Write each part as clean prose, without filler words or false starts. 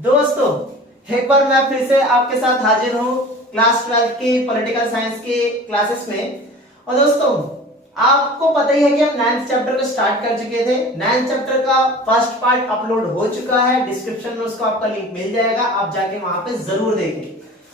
दोस्तों, एक बार मैं फिर से आपके साथ हाजिर हूँ क्लास 12 की पॉलिटिकल साइंस की क्लासेस में। और दोस्तों, आपको पता ही है कि हम 9th चैप्टर को स्टार्ट कर चुके थे। 9th चैप्टर का फर्स्ट पार्ट अपलोड हो चुका है, डिस्क्रिप्शन में उसका आपका लिंक मिल जाएगा, आप जाके वहां पे जरूर देखें।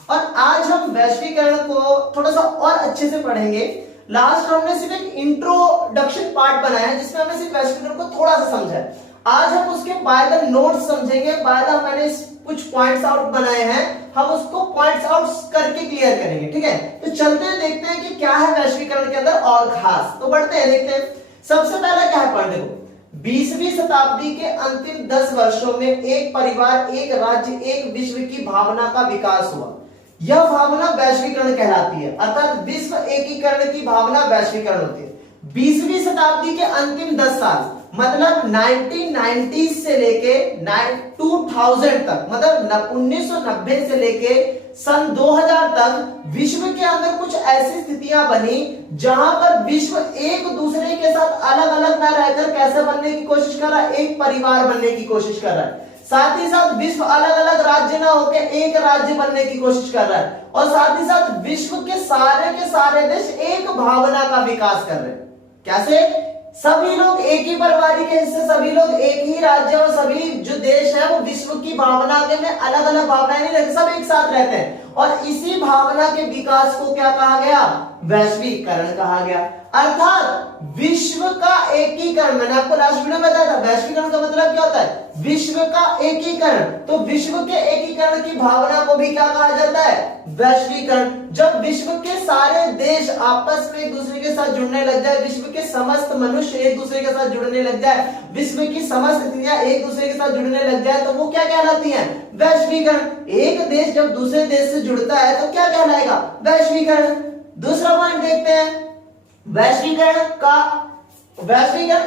और आज हम वैश्वीकरण को थोड़ा सा और अच्छे से पढ़ेंगे। लास्ट हमने सिर्फ एक इंट्रोडक्शन पार्ट बनाया है जिसमें हमने सिर्फ वैश्वीकरण को थोड़ा सा समझा है। आज हम उसके बाय द नोट्स समझेंगे। बाय द मैंने कुछ पॉइंट्स आउट बनाए हैं, हम उसको पॉइंट्स आउट करके क्लियर करेंगे। ठीक है, तो चलते हैं, देखते हैं कि क्या है वैश्वीकरण के अंदर और खास। तो बढ़ते हैं, देखते हैं। सबसे पहला क्या है पॉइंट, देखो 20वीं शताब्दी के अंतिम 10 वर्षों में एक परिवार, एक राज्य, एक विश्व की भावना का विकास हुआ। यह भावना वैश्वीकरण कहलाती है, अर्थात विश्व एकीकरण की भावना वैश्वीकरण होती है। 20वीं शताब्दी के अंतिम 10 साल मतलब 1990 से लेके 2000 तक, मतलब 1990 से लेके सन 2000 तक विश्व के अंदर कुछ ऐसी स्थितियां बनी जहां पर विश्व एक दूसरे के साथ अलग अलग ना रहकर कैसे बनने की कोशिश कर रहा है, एक परिवार बनने की कोशिश कर रहा है। साथ ही साथ विश्व अलग अलग राज्य ना होकर एक राज्य बनने की कोशिश कर रहा है। और साथ ही साथ विश्व के सारे देश एक भावना का विकास कर रहे हैं। कैसे? सभी लोग एक ही परिवार के हिस्से, सभी लोग एक ही राज्य और सभी जो देश है वो विश्व की भावना के में अलग अलग भावनाएं नहीं रहती, सब एक साथ रहते हैं। और इसी भावना के विकास को क्या कहा गया? वैश्वीकरण कहा गया। अर्थात विश्व का एकीकरण। मैंने आपको लास्ट वीडियो में बताया था वैश्वीकरण का मतलब क्या होता है, विश्व का एकीकरण। तो विश्व के एकीकरण की भावना को भी क्या कहा जाता है? वैश्वीकरण। जब विश्व के सारे देश आपस में एक दूसरे के साथ जुड़ने लग जाए, विश्व के समस्त मनुष्य एक दूसरे के साथ जुड़ने लग जाए, विश्व की समस्त स्थितियां एक दूसरे के साथ जुड़ने लग जाए, तो वो क्या कहलाती हैं? वैश्वीकरण। एक देश जब दूसरे देश से जुड़ता है तो क्या कहलाएगा? वैश्वीकरण। दूसरा पॉइंट देखते हैं, वैश्वीकरण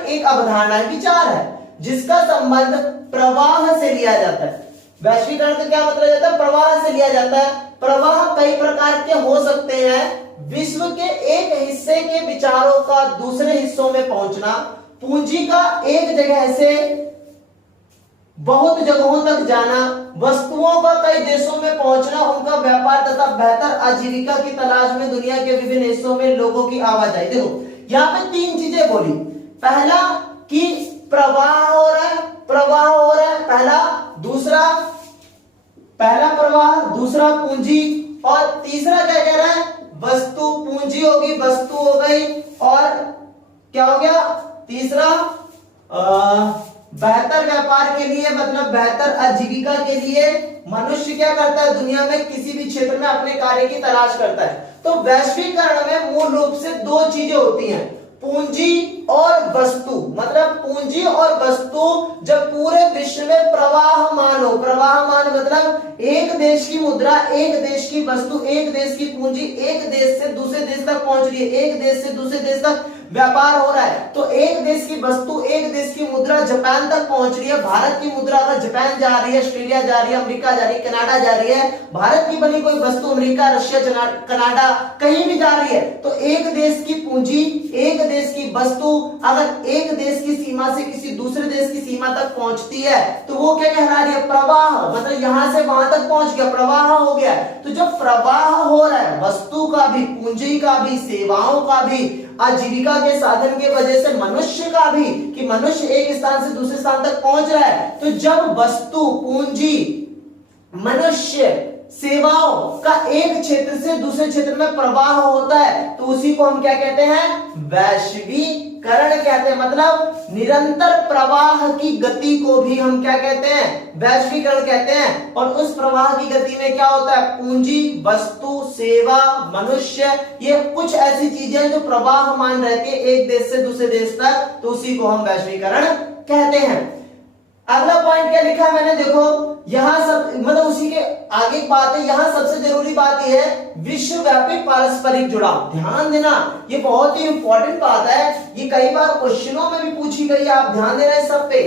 एक अवधारणा है, विचार है जिसका संबंध प्रवाह से लिया जाता है। वैश्वीकरण का क्या मतलब जाता है? प्रवाह से लिया जाता है। प्रवाह कई प्रकार के हो सकते हैं। विश्व के एक हिस्से के विचारों का दूसरे हिस्सों में पहुंचना, पूंजी का एक जगह से बहुत जगहों तक जाना, वस्तुओं का कई देशों में पहुंचना, उनका व्यापार तथा बेहतर आजीविका की तलाश में दुनिया के विभिन्न हिस्सों में लोगों की आवाजाही। देखो यहाँ पे 3 चीजें बोली। पहला कि प्रवाह हो रहा है, पहला प्रवाह, दूसरा पूंजी, और तीसरा क्या कह रहा है? वस्तु। पूंजी होगी, वस्तु हो गई, और क्या हो गया तीसरा? बेहतर व्यापार के लिए, मतलब बेहतर आजीविका के लिए मनुष्य क्या करता है? दुनिया में किसी भी क्षेत्र में अपने कार्य की तलाश करता है। तो वैश्वीकरण में मूल रूप से 2 चीजें होती हैं, पूंजी और वस्तु। मतलब पूंजी और वस्तु जब पूरे विश्व में प्रवाहमान हो, प्रवाहमान मतलब एक देश की मुद्रा, एक देश की वस्तु, एक देश की पूंजी एक देश से दूसरे देश तक पहुंच रही है, एक देश से दूसरे देश तक व्यापार हो रहा है। तो एक देश की वस्तु, एक देश की मुद्रा जापान तक पहुंच रही है। भारत की मुद्रा अगर जापान जा रही है, ऑस्ट्रेलिया जा रही है, अमेरिका जा रही है, कनाडा जा रही है, भारत की बनी कोई वस्तु अमेरिका, रशिया, कनाडा कहीं भी जा रही है, तो एक देश की पूंजी, एक देश की वस्तु अगर एक देश की सीमा से किसी दूसरे देश की सीमा तक पहुंचती है तो वो क्या कहला रही है? प्रवाह। मतलब यहां से वहां तक पहुंच गया, प्रवाह हो गया। तो जब प्रवाह हो रहा है वस्तु का भी, पूंजी का भी, सेवाओं का भी, आजीविका के साधन की वजह से मनुष्य का भी, कि मनुष्य एक स्थान से दूसरे स्थान तक पहुंच रहा है, तो जब वस्तु, पूंजी, मनुष्य, सेवाओं का एक क्षेत्र से दूसरे क्षेत्र में प्रवाह होता है तो उसी को हम क्या कहते हैं? वैश्वीकरण कहते हैं। मतलब निरंतर प्रवाह की गति को भी हम क्या कहते हैं? वैश्वीकरण कहते हैं। और उस प्रवाह की गति में क्या होता है? पूंजी, वस्तु, सेवा, मनुष्य, ये कुछ ऐसी चीजें जो प्रवाहमान रहती है एक देश से दूसरे देश तक, तो उसी को हम वैश्वीकरण कहते हैं। अगला पॉइंट क्या लिखा है मैंने, देखो यहां सब, मतलब उसी के आगे बात है। यहां सबसे जरूरी बात यह है विश्वव्यापी पारस्परिक जुड़ाव। ध्यान देना, ये बहुत ही इंपॉर्टेंट बात है, ये कई बार क्वेश्चनों में भी पूछी गई है, आप ध्यान देना है सब पे।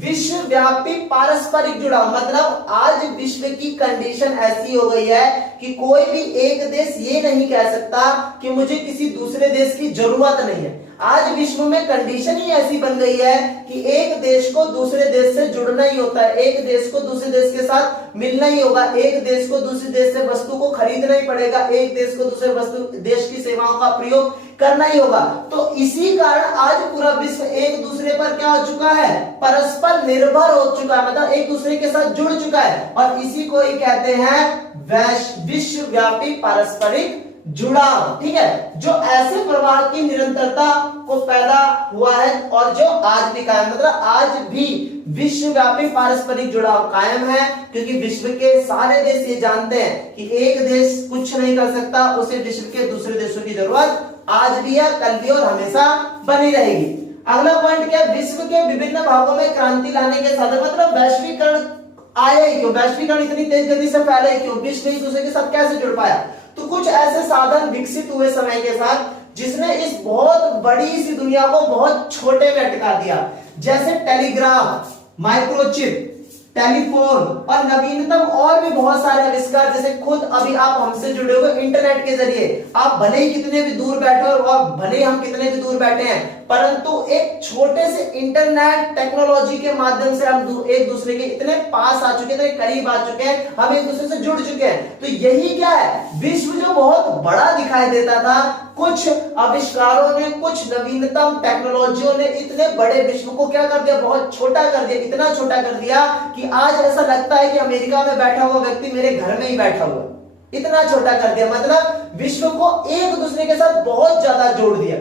विश्वव्यापी पारस्परिक जुड़ाव मतलब आज विश्व की कंडीशन ऐसी हो गई है कि कोई भी एक देश ये नहीं कह सकता कि मुझे किसी दूसरे देश की जरूरत नहीं है। आज विश्व में कंडीशन ही ऐसी बन गई है कि एक देश को दूसरे देश से जुड़ना ही होता है, एक देश को दूसरे देश के साथ मिलना ही होगा, एक देश को दूसरे देश से वस्तु को खरीदना ही पड़ेगा, एक देश को दूसरे देश की सेवाओं का प्रयोग करना ही होगा। तो इसी कारण आज पूरा विश्व एक दूसरे पर क्या हो चुका है, परस्पर निर्भर हो चुका है, मतलब एक दूसरे के साथ जुड़ चुका है, और इसी को ही कहते हैं विश्वव्यापी पारस्परिक जुड़ाव। ठीक है, जो ऐसे प्रवाह की निरंतरता को पैदा हुआ है और जो आज भी कायम, मतलब आज भी विश्वव्यापी पारस्परिक जुड़ाव कायम है, क्योंकि विश्व के सारे देश ये जानते हैं कि एक देश कुछ नहीं कर सकता, उसे विश्व के दूसरे देशों की जरूरत आज भी है, कल भी और हमेशा बनी रहेगी। अगला पॉइंट क्या, विश्व के विभिन्न भागों में क्रांति लाने के साधन, मतलब वैश्वीकरण आया ही क्यों, वैश्वीकरण इतनी तेज गति से फैला ही क्यों, विश्व एक दूसरे के साथ कैसे जुड़ पाया। तो कुछ ऐसे साधन विकसित हुए समय के साथ जिसने इस बहुत बड़ी सी दुनिया को बहुत छोटे में अटका दिया, जैसे टेलीग्राफ, माइक्रोचिप, टेलीफोन और नवीनतम और भी बहुत सारे आविष्कार, जैसे खुद अभी आप हमसे जुड़े हुए इंटरनेट के जरिए, आप भले ही कितने भी दूर बैठे हो और भले ही हम कितने भी दूर बैठे हैं, परंतु एक छोटे से इंटरनेट टेक्नोलॉजी के माध्यम से हम एक दूसरे के इतने पास आ चुके, इतने करीब आ चुके हैं, हम एक दूसरे से जुड़ चुके हैं। तो यही क्या है, विश्व जो बहुत बड़ा दिखाई देता था, कुछ आविष्कारों ने, कुछ नवीनतम टेक्नोलॉजियों ने इतने बड़े विश्व को क्या कर दिया, बहुत छोटा कर दिया, इतना छोटा कर दिया कि आज ऐसा लगता है कि अमेरिका में बैठा हुआ व्यक्ति मेरे घर में ही बैठा हुआ, इतना छोटा कर दिया, मतलब विश्व को एक दूसरे के साथ बहुत ज्यादा जोड़ दिया।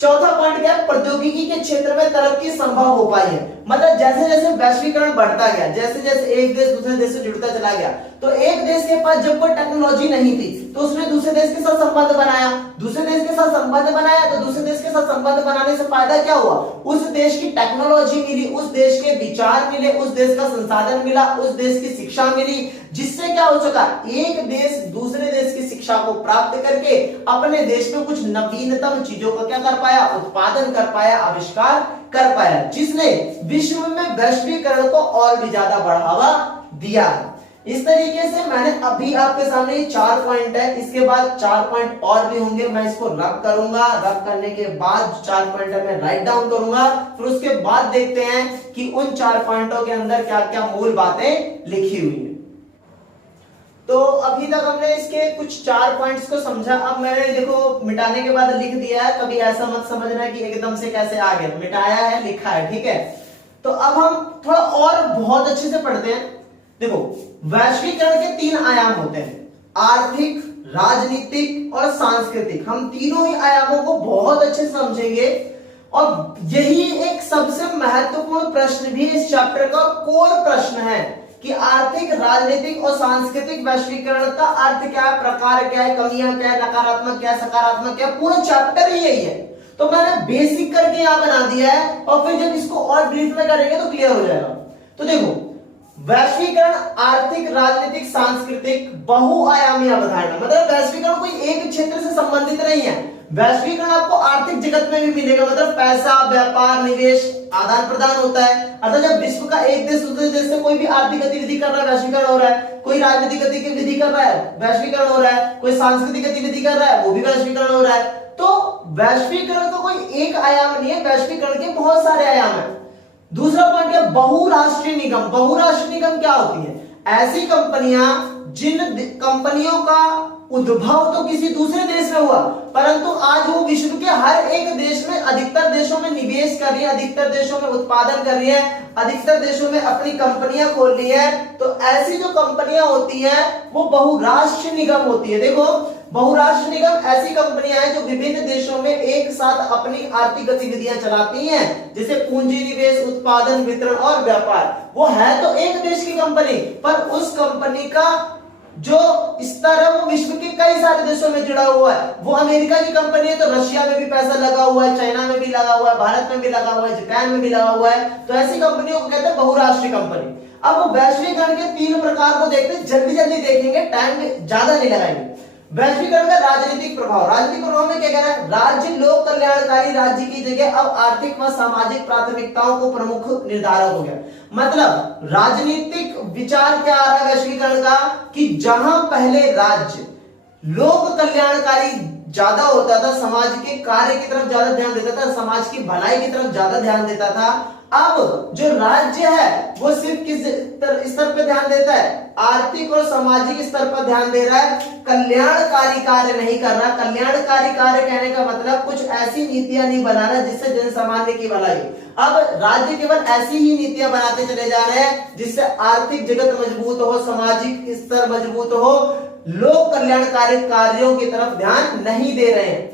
चौथा पॉइंट क्या है, प्रौद्योगिकी के क्षेत्र में तरक्की संभव हो पाई है, मतलब जैसे जैसे वैश्वीकरण बढ़ता गया, जैसे जैसे एक देश दूसरे देश से जुड़ता चला गया, तो एक देश के पास जब कोई टेक्नोलॉजी नहीं थी तो उसने दूसरे देश के साथ संबंध बनाया, दूसरे देश के साथ संबंध बनाया, तो दूसरे देश के साथ संबंध बनाने से फायदा क्या हुआ, उस देश की टेक्नोलॉजी मिली, उस देश के विचार मिले, उस देश का संसाधन मिला, उस देश की शिक्षा मिली, जिससे क्या हो सका, एक देश दूसरे देश की शिक्षा को प्राप्त करके अपने देश में कुछ नवीनतम चीजों का क्या कर पाया, उत्पादन कर पाया, आविष्कार कर पाया, जिसने विश्व में वैश्वीकरण को और भी ज्यादा बढ़ावा दिया। इस तरीके से मैंने अभी आपके सामने ये 4 पॉइंट है, इसके बाद 4 पॉइंट और भी होंगे, मैं इसको रब करूंगा, रब करने के बाद 4 पॉइंट मैं राइट डाउन करूंगा, फिर उसके बाद देखते हैं कि उन 4 पॉइंटों के अंदर क्या क्या मूल बातें लिखी हुई है। तो अभी तक हमने इसके कुछ 4 पॉइंट्स को समझा। अब मैंने देखो मिटाने के बाद लिख दिया है, कभी ऐसा मत समझना कि एकदम से कैसे आ गया, मिटाया है, लिखा है, ठीक है। तो अब हम थोड़ा और बहुत अच्छे से पढ़ते हैं। देखो, वैश्वीकरण के 3 आयाम होते हैं, आर्थिक, राजनीतिक और सांस्कृतिक। हम तीनों ही आयामों को बहुत अच्छे से समझेंगे, और यही एक सबसे महत्वपूर्ण प्रश्न भी इस चैप्टर का कोर प्रश्न है कि आर्थिक, राजनीतिक और सांस्कृतिक वैश्वीकरण का अर्थ क्या है, प्रकार क्या है, कमियां क्या है, नकारात्मक क्या है, सकारात्मक क्या है, पूरा चैप्टर ही यही है। तो मैंने बेसिक करके यहां बना दिया है, और फिर जब इसको और ब्रीफ में करेंगे तो क्लियर हो जाएगा। तो देखो, वैश्वीकरण आर्थिक, राजनीतिक, सांस्कृतिक बहुआयामी अवधारणा, मतलब वैश्वीकरण कोई एक क्षेत्र से संबंधित नहीं है। वैश्वीकरण आपको आर्थिक जगत में भी मिलेगा, मतलब पैसा, व्यापार, निवेश, आदान प्रदान होता है। अर्थात जब विश्व का एक देश दूसरे देश से कोई भी आर्थिक गतिविधि कर रहा है, वैश्वीकरण हो रहा है, कोई राजनीतिक गतिविधि कर रहा है, वैश्वीकरण हो रहा है, कोई सांस्कृतिक गतिविधि कर रहा है, वो भी वैश्वीकरण हो रहा है। तो वैश्वीकरण का कोई एक आयाम नहीं है, वैश्वीकरण के बहुत सारे आयाम है। दूसरा पॉइंट है बहुराष्ट्रीय निगम। बहुराष्ट्रीय निगम क्या होती है, ऐसी कंपनियां जिन कंपनियों का उद्भव तो किसी दूसरे देश में हुआ, परंतु आज वो विश्व के हर एक देश में, अधिकतर देशों में निवेश कर रही है, अधिकतर देशों में उत्पादन कर रही है, अधिकतर देशों में अपनी कंपनियां खोल रही है। तो ऐसी जो कंपनियां होती हैं वो बहुराष्ट्रीय निगम होती है। देखो, बहुराष्ट्रीय निगम ऐसी कंपनियां हैं जो विभिन्न देशों में एक साथ अपनी आर्थिक गतिविधियां चलाती हैं, जैसे पूंजी निवेश, उत्पादन, वितरण और व्यापार। वो है तो एक देश की कंपनी, पर उस कंपनी का जो स्तर है वो विश्व के कई सारे देशों में जुड़ा हुआ है। वो अमेरिका की कंपनी है तो रशिया में भी पैसा लगा हुआ है, चाइना में भी लगा हुआ है, भारत में भी लगा हुआ है, जापान में भी लगा हुआ है। तो ऐसी कंपनियों को कहते हैं बहुराष्ट्रीय कंपनी। अब वो वैश्वीकरण के 3 प्रकार को देखते हैं, जल्दी जल्दी देखेंगे, टाइम ज्यादा नहीं लगाएंगे। वैश्वीकरण का राजनीतिक प्रभाव। राजनीतिक प्रभाव में क्या कहना है, राज्य लोक कल्याणकारी राज्य की जगह अब आर्थिक व सामाजिक प्राथमिकताओं को प्रमुख निर्धारक हो गया। मतलब राजनीतिक विचार क्या आ रहा है वैश्वीकरण का, कि जहां पहले राज्य लोक कल्याणकारी ज्यादा होता था, समाज के कार्य की तरफ ज्यादा ध्यान देता था, समाज की भलाई की तरफ ज्यादा ध्यान देता था। अब जो राज्य है वो सिर्फ किस स्तर पर ध्यान देता है, आर्थिक और सामाजिक स्तर पर ध्यान दे रहा है, कल्याणकारी कार्य नहीं कर रहा। कल्याणकारी कार्य कहने का मतलब कुछ ऐसी नीतियां नहीं बना रहा जिससे जन सामान्य की भलाई। अब राज्य केवल ऐसी ही नीतियां बनाते चले जा रहे हैं जिससे आर्थिक जगत मजबूत हो, सामाजिक स्तर मजबूत हो, लोक कल्याणकारी कार्यों की तरफ ध्यान नहीं दे रहे हैं।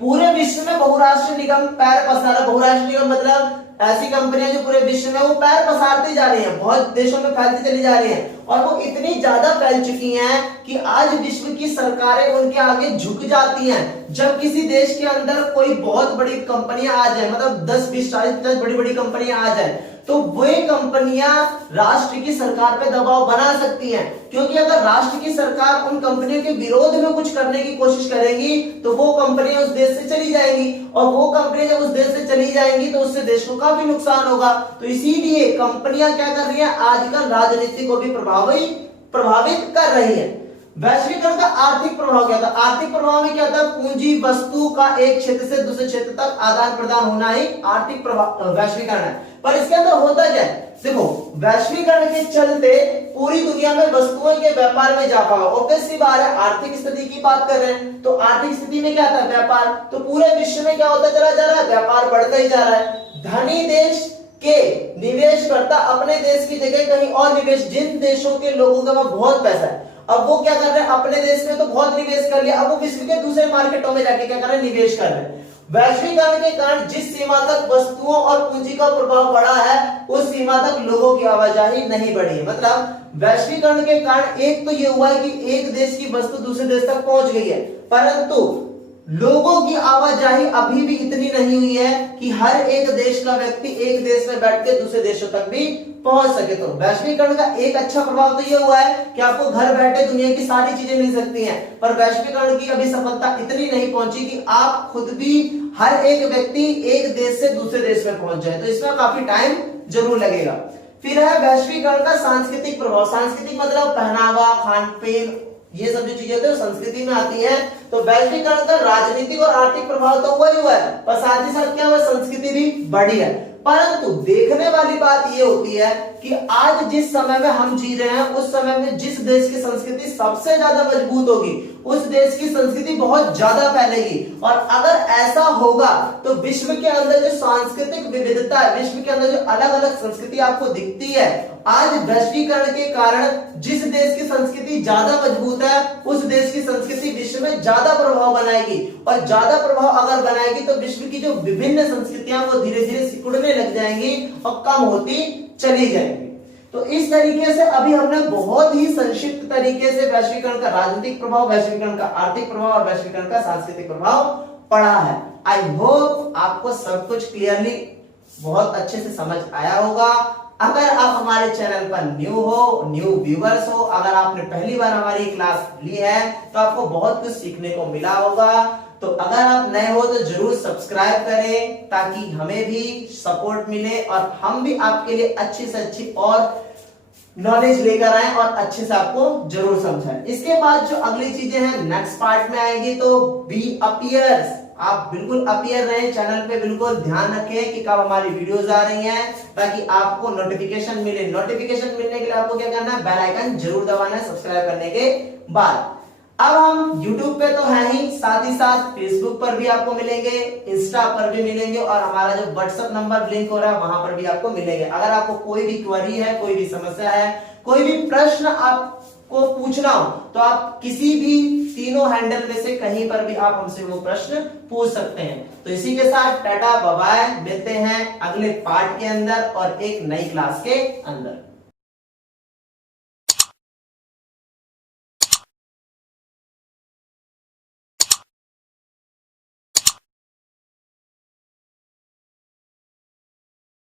पूरे विश्व में बहुराष्ट्रीय निगम पैर पसार, बहुराष्ट्रीय निगम मतलब ऐसी कंपनियां जो पूरे विश्व में वो पैर पसारती जा रही हैं, बहुत देशों में फैलती चली जा रही हैं, और वो इतनी ज्यादा फैल चुकी हैं कि आज विश्व की सरकारें उनके आगे झुक जाती हैं। जब किसी देश के अंदर कोई बहुत बड़ी कंपनियां आ जाए, मतलब 10, 20, 40 बड़ी बड़ी कंपनियां आ जाए, तो वे कंपनियां राष्ट्र की सरकार पे दबाव बना सकती हैं, क्योंकि अगर राष्ट्र की सरकार उन कंपनियों के विरोध में कुछ करने की कोशिश करेगी तो वो कंपनियां उस देश से चली जाएंगी, और वो कंपनियां जब उस देश से चली जाएंगी तो उससे देश को काफी नुकसान होगा। तो इसीलिए कंपनियां क्या कर रही है, आजकल राजनीति को भी प्रभावित कर रही है। वैश्वीकरण का आर्थिक प्रभाव क्या था? आर्थिक प्रभाव में क्या था, पूंजी वस्तु का एक क्षेत्र से दूसरे क्षेत्र तक आदान प्रदान होना ही आर्थिक प्रभाव वैश्वीकरण है। पर इसके अंदर होता क्या है, देखो वैश्वीकरण के चलते पूरी दुनिया में वस्तुओं के व्यापार में इजाफा हुआ। ऑब्वियसली बात है, आर्थिक स्थिति की बात कर रहे हैं, तो आर्थिक स्थिति में क्या था, व्यापार। तो पूरे विश्व में क्या होता चला जा रहा है, व्यापार बढ़ता ही जा रहा है। धनी देश के निवेशकर्ता अपने देश की जगह कहीं और निवेश, जिन देशों के लोगों के पास बहुत पैसा है, अब वो क्या कर रहे हैं, अपने देश में तो बहुत निवेश कर लिया, अब वो विश्व के दूसरे मार्केटों में जाके क्या कर रहे हैं, निवेश कर रहे हैं। वैश्वीकरण के कारण जिस सीमा तक वस्तुओं और पूंजी का प्रभाव बढ़ा है, उस सीमा तक लोगों की आवाजाही नहीं बढ़ी। मतलब वैश्वीकरण के कारण एक तो ये हुआ है कि एक देश की वस्तु दूसरे देश तक पहुंच गई है, परंतु लोगों की आवाजाही अभी भी इतनी नहीं हुई है कि हर एक देश का व्यक्ति एक देश में बैठ के दूसरे देशों तक भी पहुंच सके। तो वैश्वीकरण का एक अच्छा प्रभाव तो ये हुआ है कि आपको घर बैठे दुनिया की सारी चीजें मिल सकती हैं, पर वैश्वीकरण की अभी सफलता इतनी नहीं पहुंची कि आप खुद भी हर एक व्यक्ति एक देश से दूसरे देश में पहुंच जाए, तो इसमें काफी टाइम जरूर लगेगा। फिर है वैश्वीकरण का सांस्कृतिक प्रभाव। सांस्कृतिक मतलब पहनावा, खान पीन, ये सब जो चीजें होती है संस्कृति में आती है। तो वैश्वीकरण का राजनीतिक और आर्थिक प्रभाव तो हुआ ही हुआ है, पर साथ ही साथ क्या हुआ, संस्कृति भी बढ़ी है। परंतु देखने वाली बात ये होती है कि आज जिस समय में हम जी रहे हैं, उस समय में जिस देश की संस्कृति सबसे ज्यादा मजबूत होगी, उस देश की संस्कृति बहुत ज्यादा फैलेगी। और अगर ऐसा होगा तो विश्व के अंदर जो सांस्कृतिक विविधता है, विश्व के अंदर जो अलग अलग संस्कृति आपको दिखती है, आज वैश्वीकरण के कारण जिस देश की संस्कृति ज्यादा मजबूत है, उस देश की संस्कृति विश्व में ज्यादा प्रभाव बनाएगी, और ज्यादा प्रभाव अगर बनाएगी तो विश्व की जो विभिन्न संस्कृतियां वो धीरे धीरे सिकुड़ने लग जाएंगी और कम होती चली जाएंगी। तो इस तरीके से अभी हमने बहुत ही संक्षिप्त तरीके से वैश्वीकरण का राजनीतिक प्रभाव, वैश्वीकरण का आर्थिक प्रभाव और वैश्वीकरण का सांस्कृतिक प्रभाव पढ़ा है। आई होप आपको सब कुछ क्लियरली बहुत अच्छे से समझ आया होगा। अगर आप हमारे चैनल पर न्यू हो, न्यू व्यूअर्स हो, अगर आपने पहली बार हमारी क्लास ली है तो आपको बहुत कुछ सीखने को मिला होगा। तो अगर आप नए हो तो जरूर सब्सक्राइब करें ताकि हमें भी सपोर्ट मिले और हम भी आपके लिए अच्छी से अच्छी और नॉलेज लेकर आए और अच्छे से आपको जरूर समझाएं। इसके बाद जो अगली चीजें हैं नेक्स्ट पार्ट में आएंगी, तो बी अपीयर्स, आप बिल्कुल अपीयर रहें चैनल पे, बिल्कुल ध्यान रखें कि कब हमारी वीडियोस आ रही हैं ताकि आपको नोटिफिकेशन मिले। नोटिफिकेशन मिलने के लिए आपको क्या करना है, बेल आइकन जरूर दबाना है सब्सक्राइब करने के बाद। अब हम YouTube पे तो है ही, साथ ही साथ Facebook पर भी आपको मिलेंगे, इंस्टा पर भी मिलेंगे, और हमारा जो WhatsApp नंबर लिंक हो रहा है वहां पर भी आपको मिलेंगे। अगर आपको कोई भी क्वेरी है, कोई भी समस्या है, कोई भी प्रश्न आपको पूछना हो, तो आप किसी भी तीनों हैंडल में से कहीं पर भी आप हमसे वो प्रश्न पूछ सकते हैं। तो इसी के साथ टाटा बाय बाय, मिलते हैं अगले पार्ट के अंदर और एक नई क्लास के अंदर।